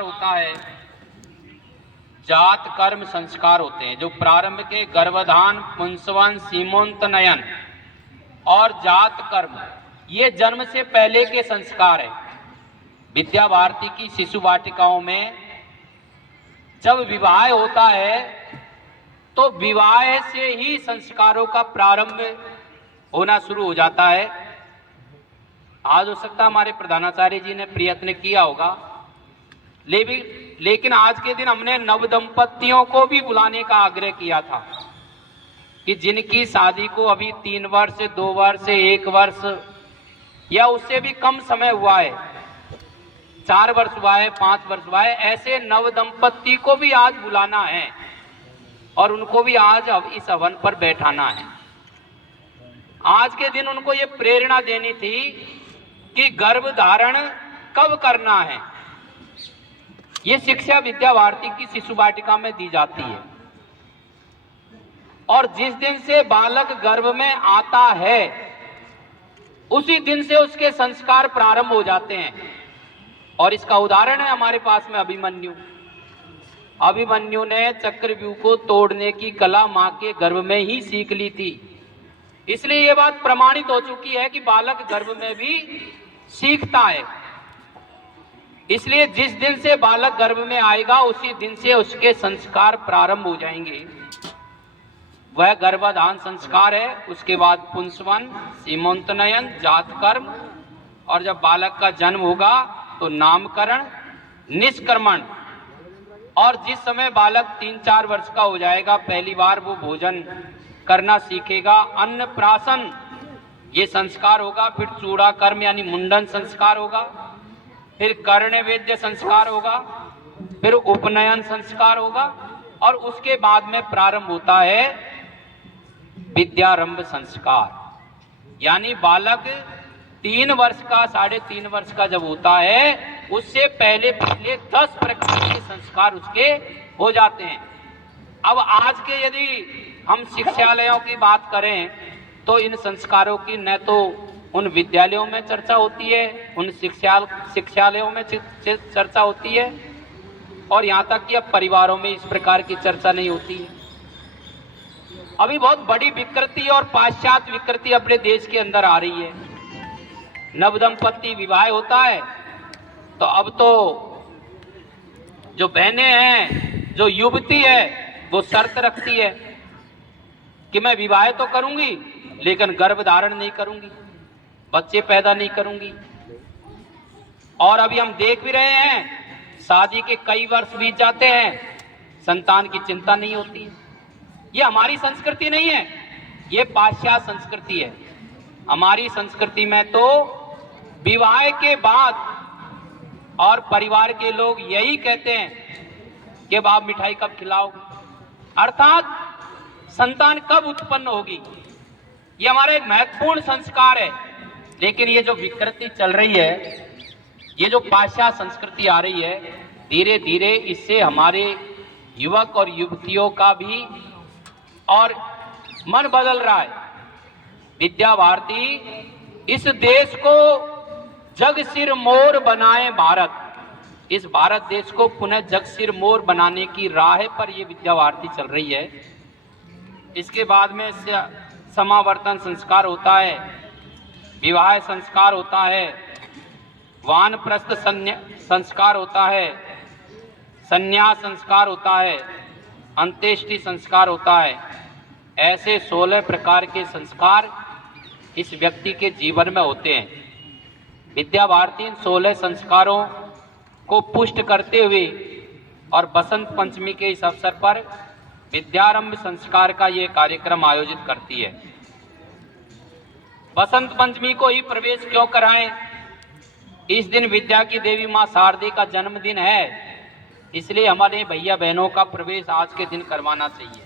होता है, जात कर्म संस्कार होते हैं जो प्रारंभ के गर्भधान, पुंसवन, सीमोंतनयन और जात कर्म, ये जन्म से पहले के संस्कार है। विद्या भारती की शिशु वाटिकाओं में जब विवाह होता है तो विवाह से ही संस्कारों का प्रारंभ होना शुरू हो जाता है। आज हो सकता है हमारे प्रधानाचार्य जी ने प्रयत्न किया होगा, लेकिन आज के दिन हमने नव दंपतियों को भी बुलाने का आग्रह किया था कि जिनकी शादी को अभी 3 वर्ष, 2 वर्ष, 1 वर्ष या उससे भी कम समय हुआ है, 4 वर्ष हुआ है, 5 वर्ष हुआ है, ऐसे नव दंपति को भी आज बुलाना है और उनको भी आज इस हवन पर बैठाना है। आज के दिन उनको ये प्रेरणा देनी थी कि गर्भ धारण कब करना है। ये शिक्षा विद्या भारती की शिशु वाटिका में दी जाती है और जिस दिन से बालक गर्भ में आता है उसी दिन से उसके संस्कार प्रारंभ हो जाते हैं। और इसका उदाहरण है हमारे पास में अभिमन्यु। अभिमन्यु ने चक्रव्यूह को तोड़ने की कला मां के गर्भ में ही सीख ली थी, इसलिए यह बात प्रमाणित हो चुकी है कि बालक गर्भ में भी सीखता है। इसलिए जिस दिन से बालक गर्भ में आएगा उसी दिन से उसके संस्कार प्रारंभ हो जाएंगे। वह गर्भाधान संस्कार है, उसके बाद पुंसवन, सीमोंतनयन, जात कर्म, और जब बालक का जन्म होगा तो नामकरण, निष्क्रमण, और जिस समय बालक 3-4 वर्ष का हो जाएगा पहली बार वो भोजन करना सीखेगा, अन्नप्राशन ये संस्कार होगा, फिर चूड़ा कर्म यानी मुंडन संस्कार होगा, फिर कर्ण वेद्य संस्कार होगा, फिर उपनयन संस्कार होगा और उसके बाद में प्रारंभ होता है विद्यारंभ संस्कार। यानी बालक 3 वर्ष का, 3.5 वर्ष का जब होता है उससे पहले 10 प्रकार के संस्कार उसके हो जाते हैं। अब आज के यदि हम शिक्षालयों की बात करें तो इन संस्कारों की न तो उन विद्यालयों में चर्चा होती है, उन शिक्षालयों में चर्चा होती है, और यहाँ तक कि अब परिवारों में इस प्रकार की चर्चा नहीं होती है। अभी बहुत बड़ी विकृति और पाश्चात्य विकृति अपने देश के अंदर आ रही है। नवदंपति विवाह होता है तो अब तो जो बहनें हैं, जो युवती है, वो शर्त रखती है कि मैं विवाह तो करूंगी लेकिन गर्भ धारण नहीं करूंगी, बच्चे पैदा नहीं करूंगी। और अभी हम देख भी रहे हैं शादी के कई वर्ष बीत जाते हैं, संतान की चिंता नहीं होती है। ये हमारी संस्कृति नहीं है, ये पाश्चात्य संस्कृति है। हमारी संस्कृति में तो विवाह के बाद और परिवार के लोग यही कहते हैं कि आप मिठाई कब खिलाओगे, अर्थात संतान कब उत्पन्न होगी। ये हमारा एक महत्वपूर्ण संस्कार है। लेकिन ये जो विकृति चल रही है, ये जो पाश्चात्य संस्कृति आ रही है, धीरे धीरे इससे हमारे युवक और युवतियों का भी और मन बदल रहा है। विद्या भारती इस देश को जग सिर मोर बनाए भारत, इस भारत देश को पुनः जग सिर मोर बनाने की राह पर ये विद्या भारती चल रही है। इसके बाद में समावर्तन संस्कार होता है, विवाह संस्कार होता है, वानप्रस्थ संस्कार होता है, संन्यास संस्कार होता है, अंत्येष्टि संस्कार होता है। ऐसे 16 प्रकार के संस्कार इस व्यक्ति के जीवन में होते हैं। विद्या भारती इन 16 संस्कारों को पुष्ट करते हुए और बसंत पंचमी के इस अवसर पर विद्यारंभ संस्कार का ये कार्यक्रम आयोजित करती है। बसंत पंचमी को ही प्रवेश क्यों कराएं? इस दिन विद्या की देवी मां शारदे का जन्मदिन है, इसलिए हमारे भैया बहनों का प्रवेश आज के दिन करवाना चाहिए।